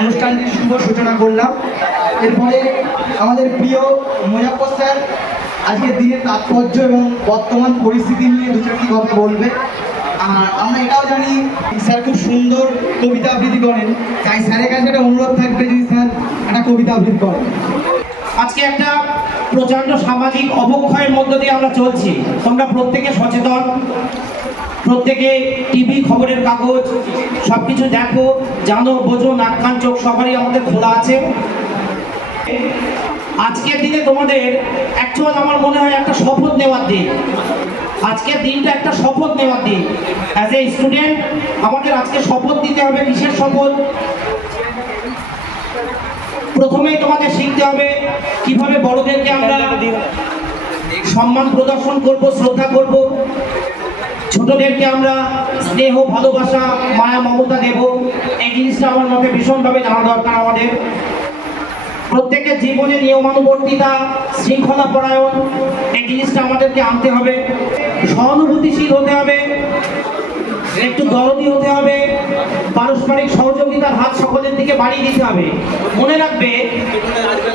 অনুষ্ঠানটির শুভ সূচনা করলাম। এরপরে আমাদের প্রিয় মোজাফর স্যার আজকের দিনের তাৎপর্য এবং বর্তমান পরিস্থিতি নিয়ে দু চারটি কথা বলবে। আর আমরা এটাও জানি, স্যার খুব সুন্দর কবিতা আবৃত্তি করেন। তাই স্যারের কাছে একটা অনুরোধ থাকবে যদি স্যার একটা কবিতা আবৃত্তি করেন। আজকে একটা প্রচণ্ড সামাজিক অবক্ষয়ের মধ্য দিয়ে আমরা চলছি। তোমরা প্রত্যেকে সচেতন। প্রত্যেকে টিভি খবরের কাগজ সব কিছু দেখো জানো বোঝো নাক কান চোখ সবারই আমাদের খোলা আছে। আজকের দিনে তোমাদের অ্যাকচুয়াল আমার মনে হয় একটা শপথ নেওয়ার দিন। আজকের দিনটা একটা শপথ নেওয়ার দিন। অ্যাজ এ স্টুডেন্ট আমাদের আজকে শপথ দিতে হবে কিসের শপথ? প্রথমেই তোমাদের শিখতে হবে কীভাবে বড়দেরকে আমরা সম্মান প্রদর্শন করব শ্রদ্ধা করব। ছোটদেরকে আমরা স্নেহ, ভালোবাসা, মায়া, মমতা দেব। এই জিনিসটা আমার মতে ভীষণভাবে জানা দরকার আমাদের। প্রত্যেকের জীবনে নিয়মানুবর্তিতা, শৃঙ্খলা পরায়ণ, এই জিনিসটা আমাদেরকে আনতে হবে। সহানুভূতিশীল হতে হবে। একটু দরদি হতে হবে। পারস্পরিক সহযোগিতার হাত সকলের দিকে বাড়িয়ে দিতে হবে। মনে রাখবে,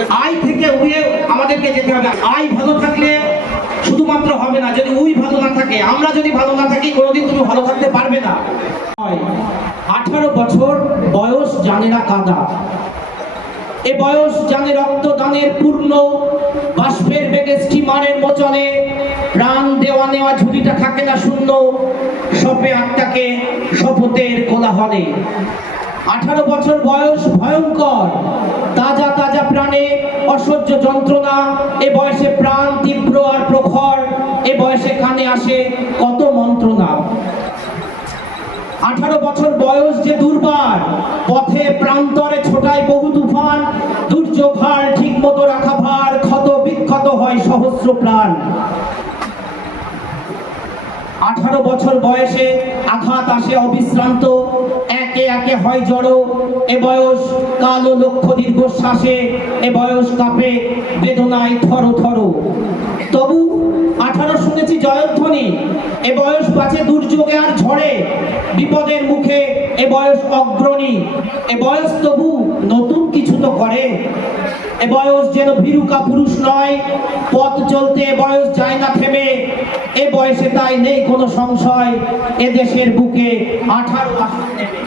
আয় থেকে উয়ে আমাদেরকে যেতে হবে। আয় ভালো থাকলে শুধুমাত্র হবে না, যদি উই ভালো না থাকে, আমরা যদি ভালো না থাকি, কোনোদিন তুমি ভালো থাকতে পারবে না। আঠারো বছর বয়স জানে না কাদা। এ বয়স জানে রক্তদানের পূর্ণ বাষ্পের বেগে স্টিমারের মোচনে প্রাণ দেওয়া নেওয়া ঝুলিটা থাকে না শূন্য, সপে আত্মাকে শপথের কোলাহলে। আঠারো বছর বয়স ভয়ঙ্কর। তাজা তাজা প্রাণে অসহ্য যন্ত্রণা, এ বয়সে প্রাণ তীব্র আর প্রখর, এ বয়সে কানে আসে কত মন্ত্রণা। আঠারো বছর বয়স যে দুর্বার, পথে প্রান্তরে ছোটায় বহু তুফান, দুর্যোগ ঠিক মতো রাখা ভার, ক্ষত বিক্ষত হয় সহস্র প্রাণ। আঠারো বছর বয়সে আঘাত আসে অবিশ্রান্ত একে একে হয় জড়ো, এ বয়স কালো লক্ষ্য দীর্ঘশ্বাসে, এ বয়স কাঁপে, বেদনায় থরো থরো। তবু আঠারো শুনেছি জয়ধ্বনি, এ বয়স বাঁচে দুর্যোগে আর ঝড়ে, বিপদের মুখে, এ বয়স অগ্রণী, এ বয়স তবু নতুন কিছু করে। এ বয়স যেন ভীরুকা পুরুষ নয়, পথ চলতে এ বয়স যায় না থেমে। এ বয়সে তাই নেই কোনো সংশয়, এ দেশের বুকে আঠারো আসন নেবে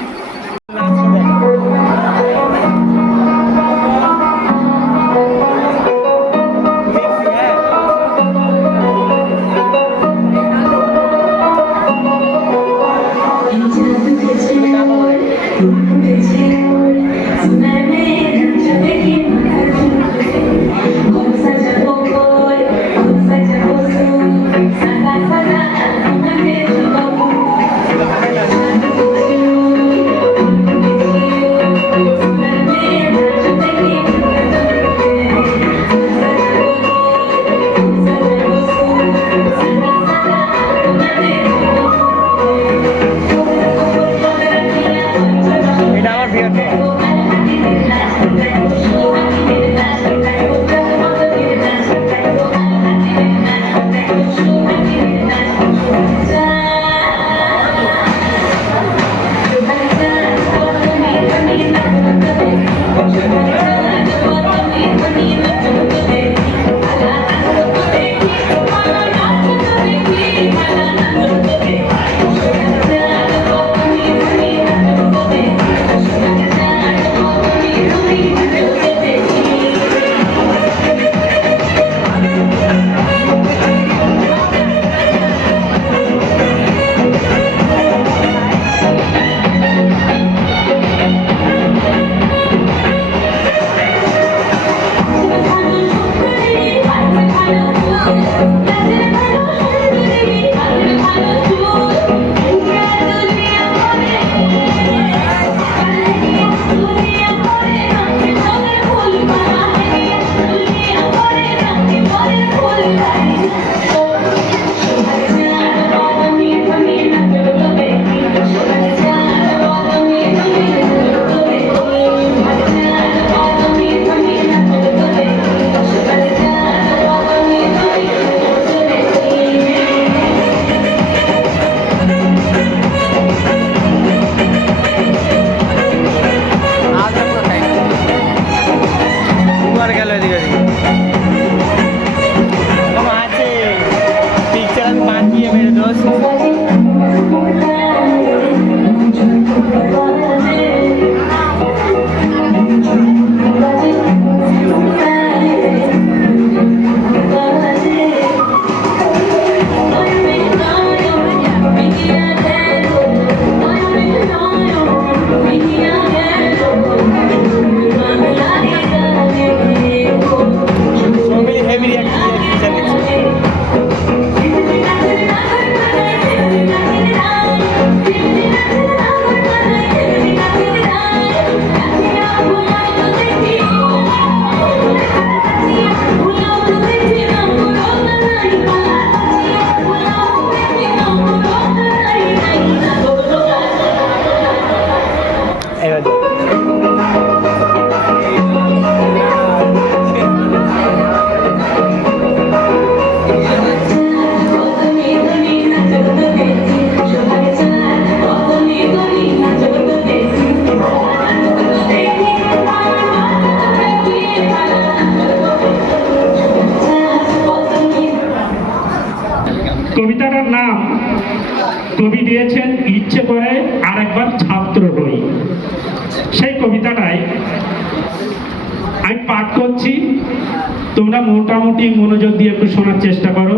মোটামুটি মনোযোগ দিয়ে একটু শোনার চেষ্টা করো।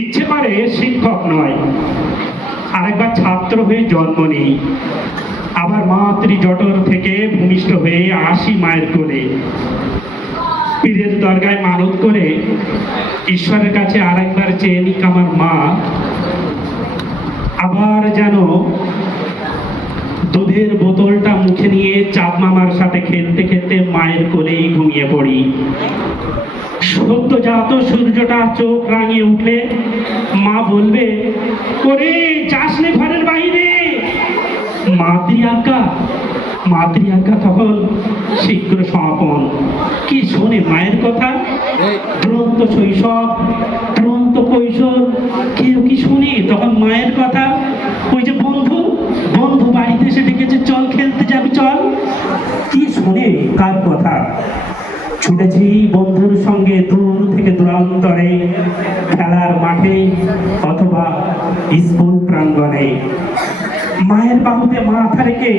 ইচ্ছে করে শিক্ষক নয়, আরেকবার ছাত্র হয়ে জন্ম নেই। আবার মাতৃ জটর থেকে ভূমিষ্ঠ হয়ে আসি মায়ের কোলে। পীরের দরগায় মানত করে ঈশ্বরের কাছে আরেকবার চেয়ে নিক আমার মা। আবার যেন দুধের বোতলটা মুখে নিয়ে চাঁদ মামার সাথে খেলতে খেলতে মায়ের কোলেই ঘুমিয়ে পড়ি। সদ্যজাত সূর্যটা চোখ রাঙিয়ে উঠলে মা বলবে ওরে যাস নে ঘরের বাইরে। মাতৃ আজ্ঞা মাতৃ আজ্ঞা তখন শীঘ্র সমাপন। কি শোনে মায়ের কথা? দুরন্ত শৈশব দুরন্ত কৈশোর কেউ কি শুনে? তখন মায়ের কথা চল যাবি চল কি শোনে কার কথা? ছুটেছি বন্ধুর সঙ্গে দূর থেকে দূরান্তরে, খেলার মাঠে অথবা স্কুল প্রাঙ্গণে। মায়ের বাহুতে মাথা রেখে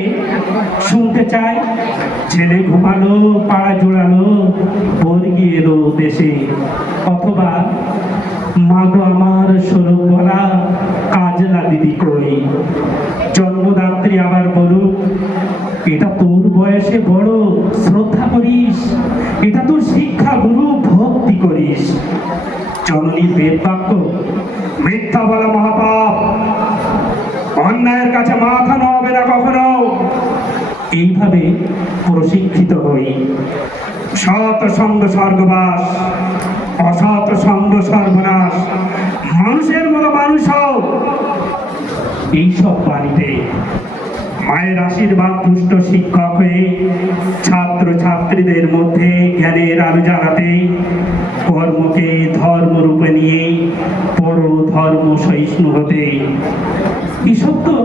শুনতে চাই ছেলে ঘুমালো, পাড়া জোড়ালো বর্গি এলো দেশে। অথবা, মাগো আমার স্বরূপ বলা কাজলা দিদি কই? জননীর বেদ বাক্য মিথ্যা বলা মহাপাপ। অন্যায়ের কাছে মাথা নবে না কখনো। এইভাবে প্রশিক্ষিত হই। সৎ সঙ্গ স্বর্গবাস, অসৎ সঙ্গ সর্বনাশ মানুষের মতো মানুষ হও। এইসব বাড়িতে মায়ের আশীর্বাদ পুষ্ট শিক্ষক হয়ে ছাত্র ছাত্রীদের মধ্যে জ্ঞানের আলো জ্বালাতে কর্মকে ধর্ম রূপে নিয়ে পর ধর্ম সহিষ্ণু হতে। এসব তো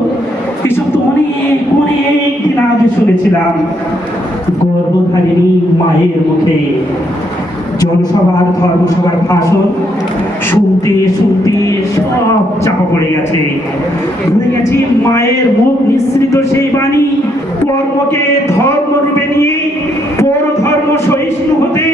এসব তো অনেক অনেক দিন আগে শুনেছিলাম, গর্ভধারিণী মায়ের মুখে। জনসভার, ধর্মসভার ভাষণ শুনতে শুনতে সব চাপা পড়ে গেছে। ভুলে গেছি মায়ের মুখ নিঃসৃত সেই বাণী। কর্মকে ধর্ম রূপে নিয়ে পর ধর্ম সহিষ্ণু হতে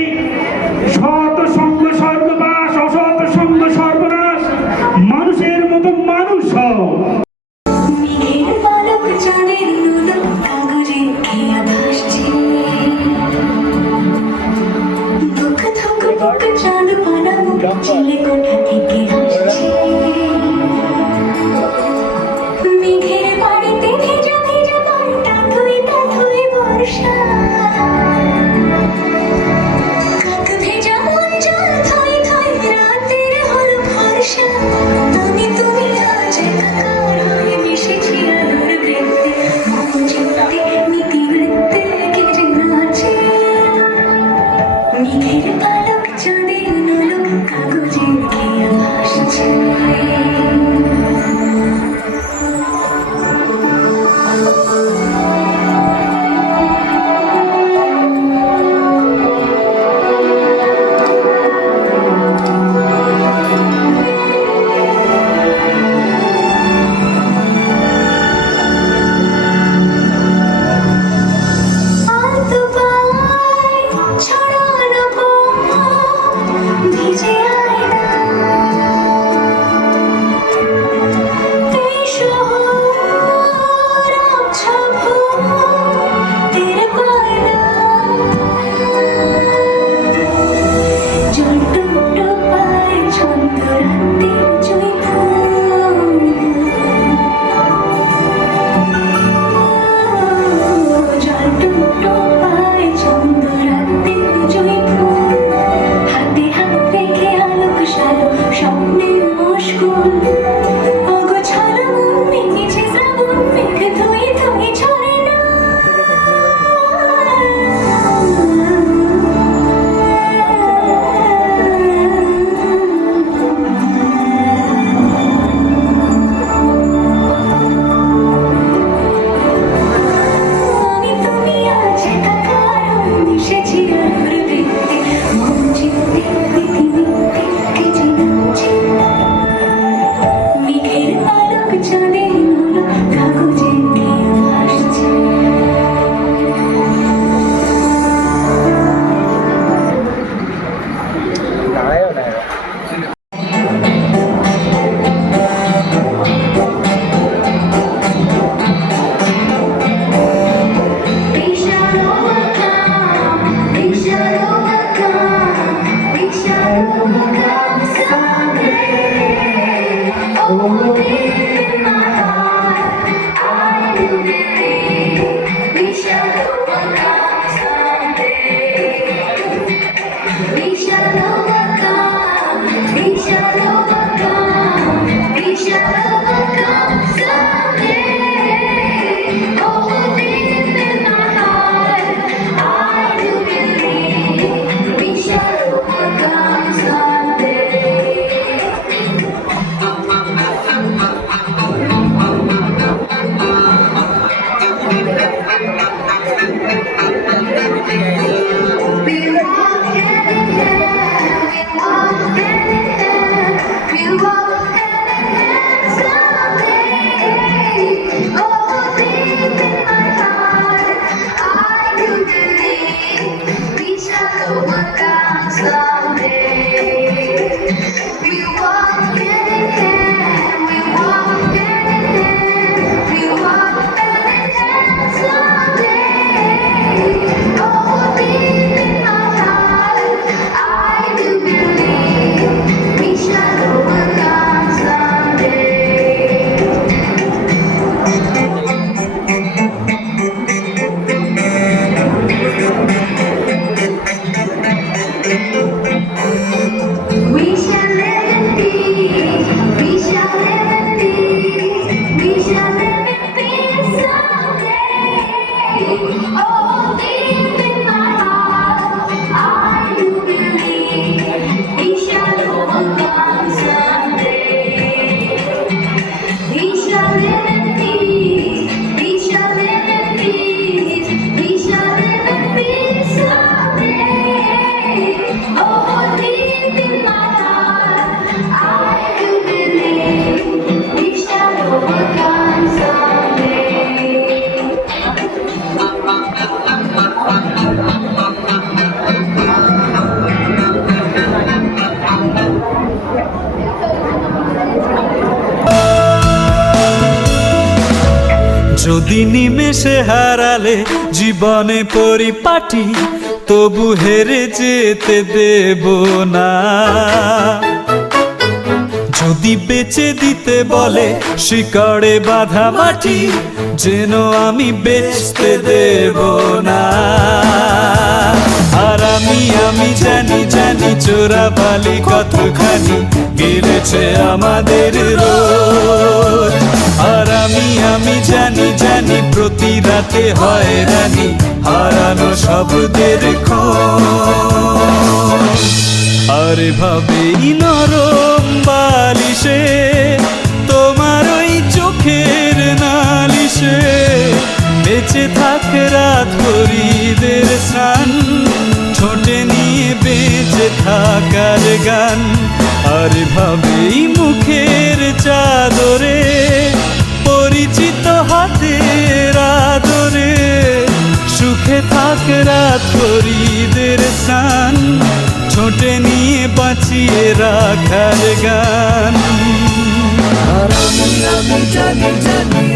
যদি নিমেষে হারালে জীবনে পরিপাটি, তবু হেরে যেতে দেব না। যদি বেচে দিতে বলে শিকড়ে বাধা মাটি, যেন আমি বেচতে দেব না। আর আমি আমি জানি জানি চোরা বালি কতখানি গিরেছে আমাদের রোজ আর আমি আমি জানি জানি প্রতি রাতে হয় রানী, হারানো শব্দের খোঁজ। আরে ভাবেই নরম বালিশে গান, আরে ভাবেই মুখের চাদরে, পরিচিত হাতের আদরে, সুখে থাক রাত হরিদের স্নান, ছোটে নিয়ে বাঁচিয়ে রাখার গান। জানি জানি